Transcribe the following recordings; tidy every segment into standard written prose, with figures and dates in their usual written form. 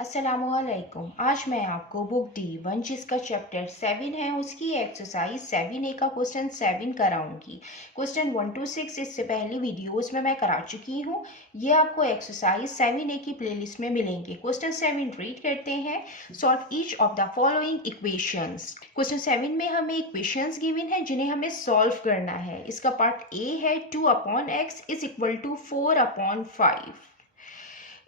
अस्सलामुअलैकुम। आज मैं आपको बुक D1 जिसका चैप्टर 7 है उसकी एक्सरसाइज 7A का क्वेश्चन 7 कराऊंगी। क्वेश्चन 1 to 6 इससे पहले वीडियोस में मैं करा चुकी हूँ। ये आपको एक्सरसाइज 7A की प्लेलिस्ट में मिलेंगे। क्वेश्चन 7 रीड करते हैं। Solve each of the following equations. Question 7 में हमें इक्वेशंस गिवन है जिन्हें हमें सॉल्व करना है। इसका पार्ट ए है 2/x इज इक्वल टू 4/5।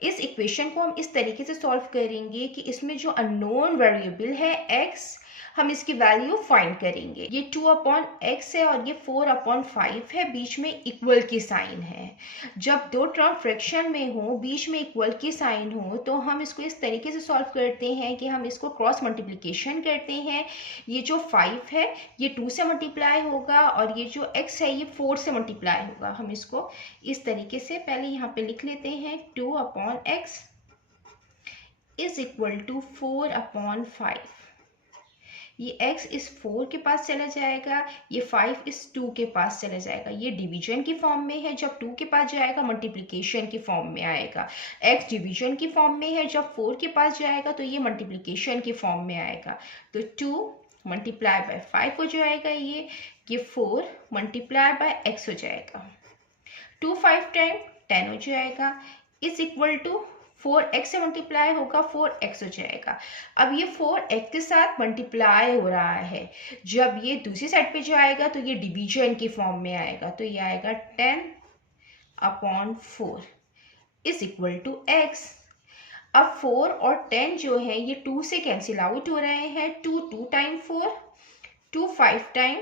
इस इक्वेशन को हम इस तरीके से सॉल्व करेंगे कि इसमें जो अननोन वेरिएबल है x, हम इसकी वैल्यू फाइंड करेंगे। ये 2/x है और ये 4/5 है, बीच में इक्वल की साइन है। जब दो टर्म फ्रैक्शन में हो, बीच में इक्वल की साइन हो, तो हम इसको इस तरीके से सॉल्व करते हैं कि हम इसको क्रॉस मल्टीप्लिकेशन करते हैं। ये जो 5 है ये 2 से मल्टीप्लाई होगा और ये जो x है ये 4 से मल्टीप्लाई होगा। हम इसको इस तरीके से पहले यहाँ पे लिख लेते हैं। 2/x is equal to 4/5। ये x इस 4 के पास चला जाएगा, ये 5 इस 2 के पास चला जाएगा। ये डिवीजन की फॉर्म में है, जब 2 के पास जाएगा मल्टीप्लिकेशन की फॉर्म में आएगा। x डिवीजन की फॉर्म में है, जब 4 के पास जाएगा तो ये मल्टीप्लिकेशन की फॉर्म में आएगा। तो 2 मल्टीप्लाई बाय 5 हो जाएगा, ये 4 मल्टीप्लाई बाय x हो जाएगा। 2 5 टाइम 10 हो जाएगा, इज इक्वल टू 4x से मल्टीप्लाई होगा 4x हो जाएगा। अब ये 4x के साथ मल्टीप्लाई हो रहा है, जब ये दूसरी साइड पे जाएगा तो ये डिवीजन की फॉर्म में आएगा। तो ये आएगा 10/4 इज इक्वल टू x। अब 4 और 10 जो है ये 2 से कैंसिल आउट हो रहे हैं। 2 टाइम 4, 2 5 टाइम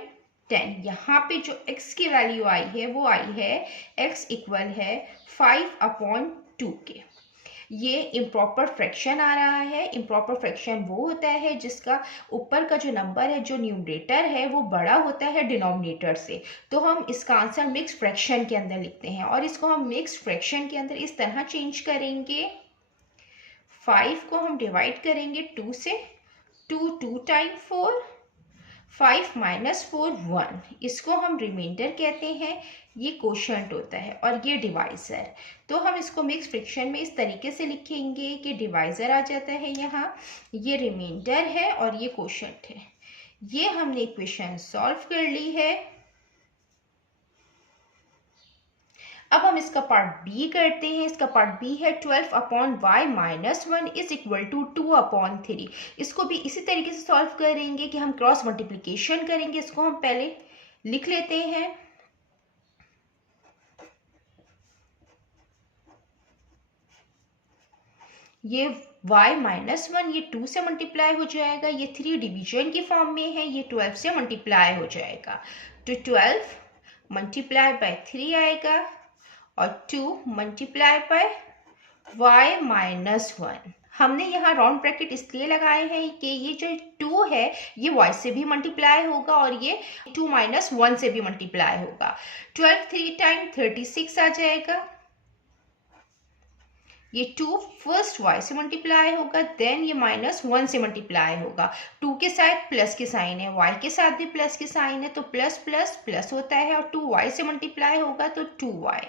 10। यहाँ पे जो x की वैल्यू आई है वो आई है, x इक्वल है 5/2 के। ये इम्प्रॉपर फ्रैक्शन आ रहा है। इम्प्रॉपर फ्रैक्शन वो होता है जिसका ऊपर का जो नंबर है, जो न्यूमरेटर है, वो बड़ा होता है डिनोमिनेटर से। तो हम इसका आंसर मिक्स फ्रैक्शन के अंदर लिखते हैं और इसको हम मिक्स फ्रैक्शन के अंदर इस तरह चेंज करेंगे। 5 को हम डिवाइड करेंगे 2 से। 2 टाइम 4, 5 माइनस 4 1, इसको हम रिमाइंडर कहते हैं। ये कोशंट होता है और ये डिवाइजर। तो हम इसको मिक्स फ्रैक्शन में इस तरीके से लिखेंगे कि डिवाइजर आ जाता है यहाँ, ये रिमाइंडर है और ये कोशंट है। ये हमने इक्वेशन सॉल्व कर ली है। अब हम इसका पार्ट बी करते हैं। इसका पार्ट बी है 12/y minus 1 is equal to 2/3। इसको भी इसी तरीके से सॉल्व करेंगे कि हम क्रॉस मल्टीप्लिकेशन करेंगे। इसको हम पहले लिख लेते हैं। ये y माइनस 1 ये 2 से मल्टीप्लाई हो जाएगा, ये 3 डिवीजन की फॉर्म में है, ये 12 से मल्टीप्लाई हो जाएगा। तो 12 मल्टीप्लाई बाय 3 आएगा और 2 मल्टीप्लाई बाय y माइनस 1। हमने यहाँ राउंड ब्रैकेट इसलिए लगाए हैं कि ये जो 2 है ये y से भी मल्टीप्लाई होगा और ये 2 माइनस 1 से भी मल्टीप्लाई होगा। 12 3 टाइम 36 आ जाएगा। ये 2 फर्स्ट y से मल्टीप्लाई होगा, देन ये माइनस 1 से मल्टीप्लाई होगा। 2 के साथ प्लस के साइन है, y के साथ भी प्लस के साइन है, तो प्लस प्लस प्लस होता है और 2y से मल्टीप्लाई होगा तो 2y।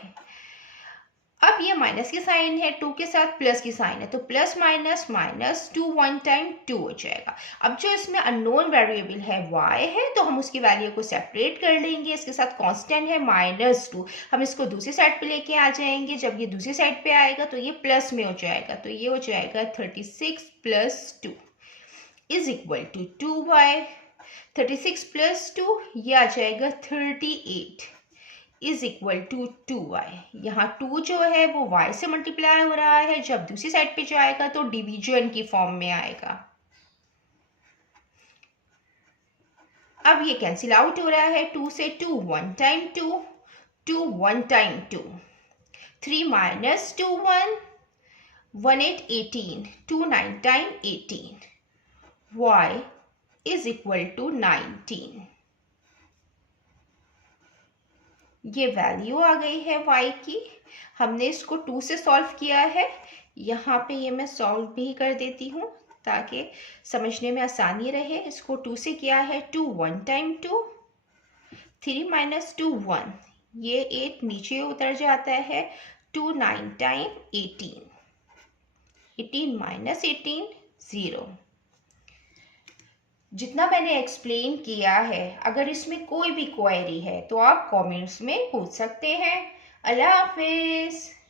अब ये माइनस की साइन है, 2 के साथ प्लस की साइन है, तो प्लस माइनस माइनस 2 1 टाइम 2 हो जाएगा। अब जो इसमें अननोन वेरिएबल है y है, तो हम उसकी वैल्यू को सेपरेट कर लेंगे। इसके साथ कांस्टेंट है -2, हम इसको दूसरी साइड पे लेके आ जाएंगे। जब ये दूसरी साइड पे आएगा तो ये प्लस में हो जाएगा, तो ये हो जाएगा 36 + 2 इज इक्वल टू 2y। 36 + 2 ये आ जाएगा 38 इज इक्वल टू 2y। यहाँ 2 जो है वो y से मल्टीप्लाई हो रहा है, जब दूसरी साइड पे जाएगा तो डिवीजन की फॉर्म में आएगा। अब ये कैंसिल आउट हो रहा है। 2 से 2 1 time 2, 2 1 time 2, 3 minus 2 1, 1 8 18, 2 9 time 18, y is equal to 19। ये वैल्यू आ गई है y की। हमने इसको 2 से सॉल्व किया है। यहाँ पे ये मैं सॉल्व भी कर देती हूँ ताकि समझने में आसानी रहे। इसको 2 से किया है। 2 1 टाइम 2, 3 माइनस 2 1, ये 8 नीचे उतर जाता है। 2 9 टाइम 18 18 माइनस 18 0। जितना मैंने एक्सप्लेन किया है, अगर इसमें कोई भी क्वेरी है तो आप कमेंट्स में पूछ सकते हैं। अल्लाह हाफिज़।